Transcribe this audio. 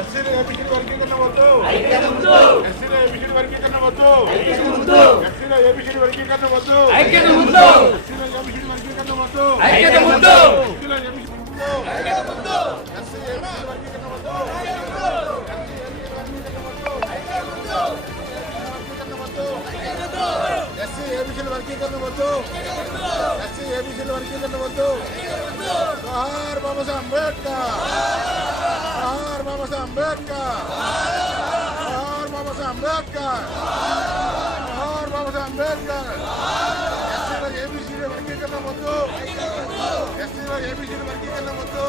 ఎస్సీల ఏబిసిడి వర్గీకరణ వద్దు. ఎస్సీల ఏబిసిడి వర్గీకరణ వద్దు. ఎస్సీల ఏబిసిడి వర్గీకరణ వద్దు. ఎస్సీల ఏబిసిడి వర్గీకరణ వద్దు. ఎస్సీల ఏబిసిడి ఎస్సీ ఏబిసిడి వర్గీకరణ వద్దు. ఎస్సీ ఏబిసిడి వర్గీకరణ వద్దు. జోహార్ బాబాసాహెబ్ అంబేద్కర్. జోహార్ బాబాసాహెబ్ అంబేద్కర్. జోహార్ బాబాసాహెబ్ అంబేద్కర్. జోహార్ బాబాసాహెబ్ అంబేద్కర్. ఎస్సీల ఏబిసిడి వర్గీకరణ వద్దు. ఎస్సీల ఏబిసిడి వర్గీకరణ వద్దు.